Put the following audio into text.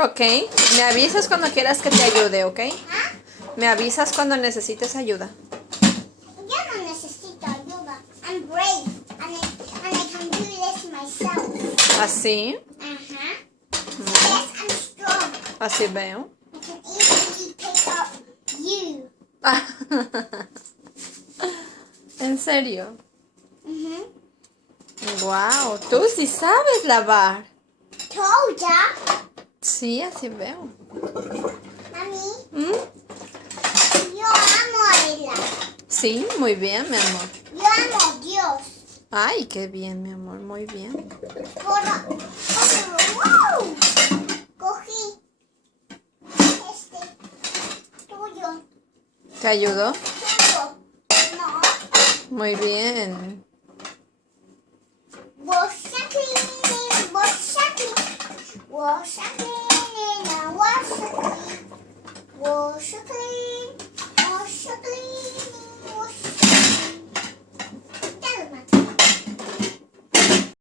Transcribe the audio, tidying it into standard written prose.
Ok, me avisas cuando quieras que te ayude, ¿ok? ¿Ah? Me avisas cuando necesites ayuda. Yo no necesito ayuda. I'm brave. And I can do this myself. ¿Así? Yes, I'm strong. Así veo. I can easily pick up you. ¿En serio? Wow, tú sí sabes lavar. Told ya. Sí, así veo. Mami, ¿Mm? yo amo a Ella. Sí, muy bien, mi amor. Yo amo a Dios. Ay, qué bien, mi amor, muy bien. ¡Wow! Cogí tuyo. ¿Te ayudó? Tuyo. No. Muy bien. Wash a clean, wash a clean, wash a clean, wash a clean, wash a clean, wash a clean.